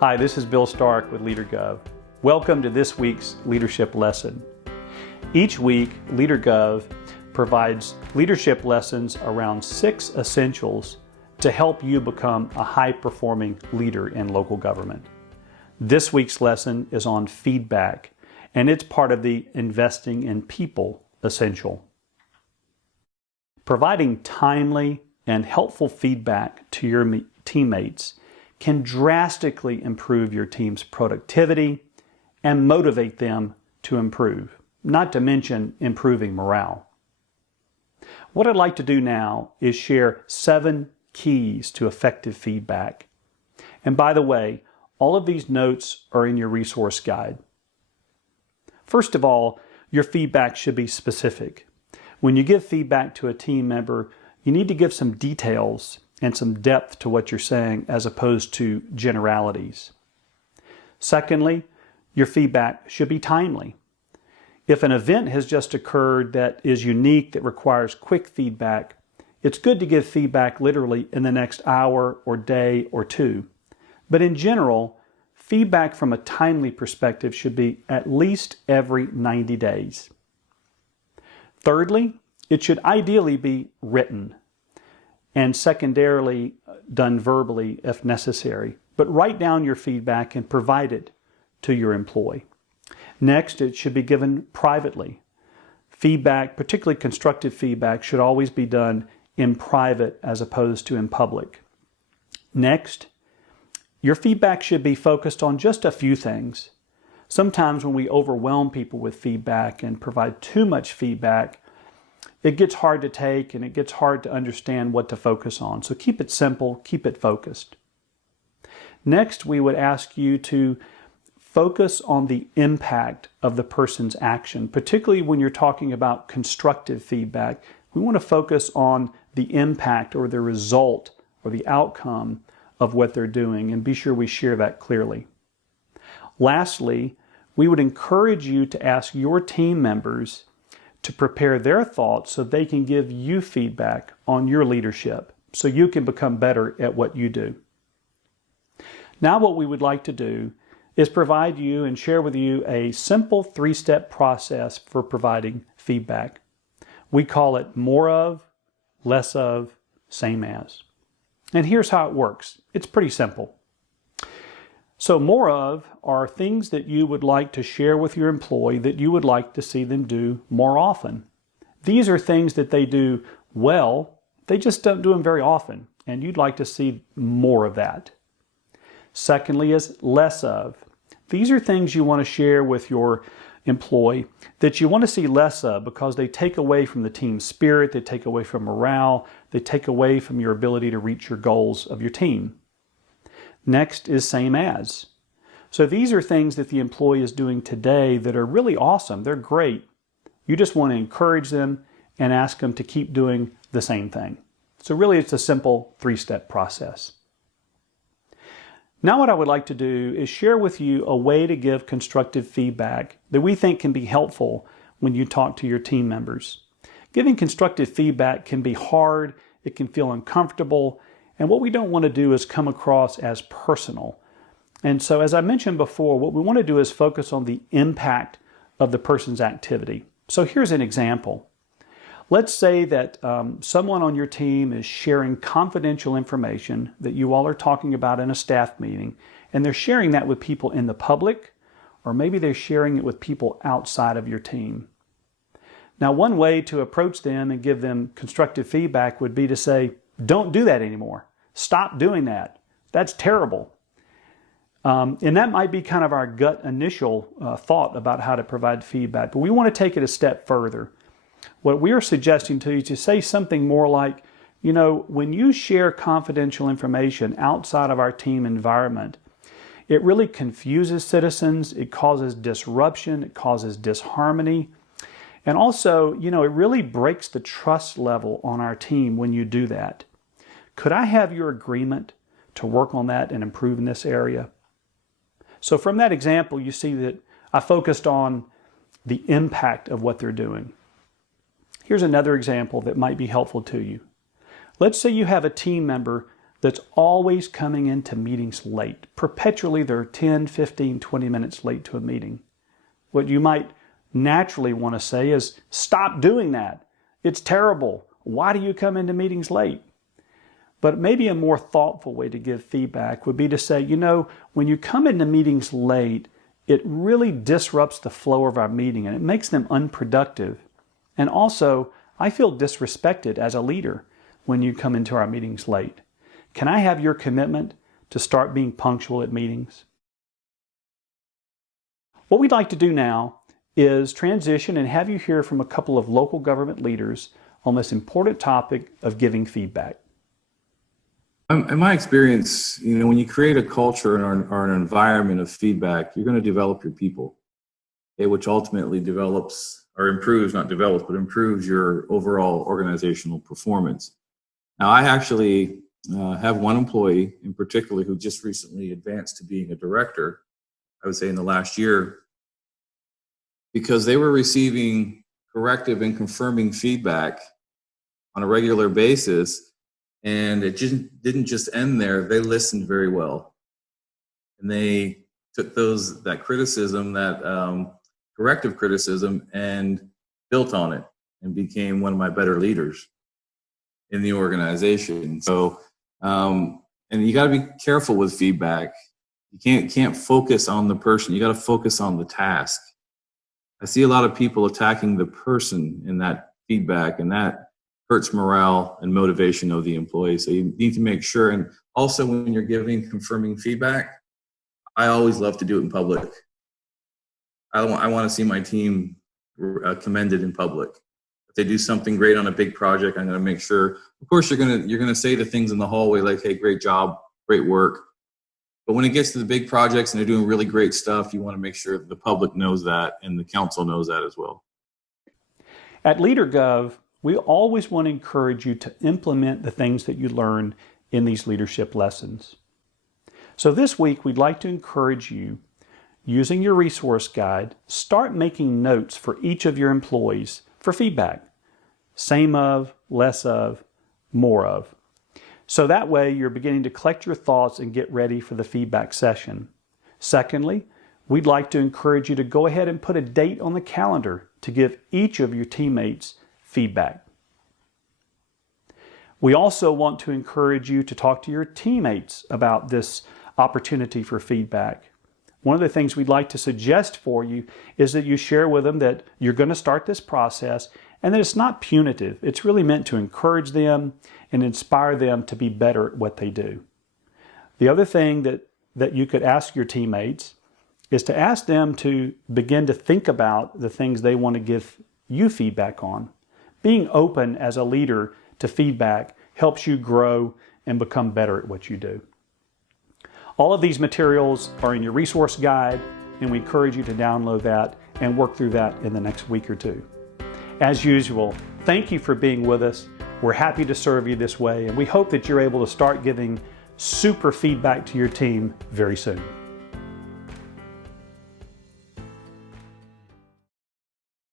Hi, this is Bill Stark with LeaderGov. Welcome to this week's leadership lesson. Each week, LeaderGov provides leadership lessons around 6 essentials to help you become a high-performing leader in local government. This week's lesson is on feedback, and it's part of the Investing in People essential. Providing timely and helpful feedback to your teammates can drastically improve your team's productivity and motivate them to improve, not to mention improving morale. What I'd like to do now is share 7 keys to effective feedback. And by the way, all of these notes are in your resource guide. First of all, your feedback should be specific. When you give feedback to a team member, you need to give some details and some depth to what you're saying as opposed to generalities. Secondly, your feedback should be timely. If an event has just occurred that is unique, that requires quick feedback, it's good to give feedback literally in the next hour or day or 2. But in general, feedback from a timely perspective should be at least every 90 days. Thirdly, it should ideally be written, and secondarily done verbally if necessary. But write down your feedback and provide it to your employee. Next, it should be given privately. Feedback, particularly constructive feedback, should always be done in private as opposed to in public. Next, your feedback should be focused on just a few things. Sometimes when we overwhelm people with feedback and provide too much feedback, it gets hard to take and it gets hard to understand what to focus on. So keep it simple, keep it focused. Next, we would ask you to focus on the impact of the person's action, particularly when you're talking about constructive feedback. We want to focus on the impact or the result or the outcome of what they're doing and be sure we share that clearly. Lastly, we would encourage you to ask your team members to prepare their thoughts so they can give you feedback on your leadership so you can become better at what you do. Now what we would like to do is provide you and share with you a simple 3-step process for providing feedback. We call it more of, less of, same as. And here's how it works. It's pretty simple. So more of are things that you would like to share with your employee that you would like to see them do more often. These are things that they do well, they just don't do them very often, and you'd like to see more of that. Secondly is less of. These are things you want to share with your employee that you want to see less of because they take away from the team spirit, they take away from morale, they take away from your ability to reach your goals of your team. Next is same as. So these are things that the employee is doing today that are really awesome. They're great. You just want to encourage them and ask them to keep doing the same thing. So really it's a simple 3-step process. Now what I would like to do is share with you a way to give constructive feedback that we think can be helpful when you talk to your team members. Giving constructive feedback can be hard, it can feel uncomfortable, and what we don't want to do is come across as personal. And so as I mentioned before, what we want to do is focus on the impact of the person's activity. So here's an example. Let's say that someone on your team is sharing confidential information that you all are talking about in a staff meeting, and they're sharing that with people in the public, or maybe they're sharing it with people outside of your team. Now, one way to approach them and give them constructive feedback would be to say, don't do that anymore. Stop doing that. That's terrible. And that might be kind of our gut initial thought about how to provide feedback, but we want to take it a step further. What we are suggesting to you is to say something more like, you know, when you share confidential information outside of our team environment, it really confuses citizens, it causes disruption, it causes disharmony, and also, you know, it really breaks the trust level on our team when you do that. Could I have your agreement to work on that and improve in this area? So from that example, you see that I focused on the impact of what they're doing. Here's another example that might be helpful to you. Let's say you have a team member that's always coming into meetings late? Perpetually, they're 10, 15, 20 minutes late to a meeting. What you might naturally want to say is, stop doing that. It's terrible. Why do you come into meetings late? But maybe a more thoughtful way to give feedback would be to say, when you come into meetings late, it really disrupts the flow of our meeting and it makes them unproductive. And also, I feel disrespected as a leader when you come into our meetings late. Can I have your commitment to start being punctual at meetings? What we'd like to do now is transition and have you hear from a couple of local government leaders on this important topic of giving feedback. In my experience, when you create a culture or an environment of feedback, you're going to develop your people, which ultimately develops or improves, not develops, but improves your overall organizational performance. Now, I actually have one employee in particular who just recently advanced to being a director, I would say in the last year, because they were receiving corrective and confirming feedback on a regular basis. And it didn't just end there. They listened very well. And they took that criticism, that corrective criticism, and built on it and became one of my better leaders in the organization. So, and you got to be careful with feedback. You can't focus on the person. You got to focus on the task. I see a lot of people attacking the person in that feedback, and that hurts morale and motivation of the employee. So you need to make sure. And also when you're giving confirming feedback, I always love to do it in public. I want to see my team commended in public. If they do something great on a big project, I'm going to make sure, of course, you're going to say the things in the hallway like, hey, great job, great work. But when it gets to the big projects and they're doing really great stuff, you want to make sure the public knows that and the council knows that as well. At LeaderGov, we always want to encourage you to implement the things that you learn in these leadership lessons. So this week, we'd like to encourage you, using your resource guide, start making notes for each of your employees for feedback. Same of, less of, more of. So that way, you're beginning to collect your thoughts and get ready for the feedback session. Secondly, we'd like to encourage you to go ahead and put a date on the calendar to give each of your teammates feedback. We also want to encourage you to talk to your teammates about this opportunity for feedback. One of the things we'd like to suggest for you is that you share with them that you're going to start this process and that it's not punitive. It's really meant to encourage them and inspire them to be better at what they do. The other thing that you could ask your teammates is to ask them to begin to think about the things they want to give you feedback on. Being open as a leader to feedback helps you grow and become better at what you do. All of these materials are in your resource guide, and we encourage you to download that and work through that in the next week or two. As usual, thank you for being with us. We're happy to serve you this way, and we hope that you're able to start giving super feedback to your team very soon.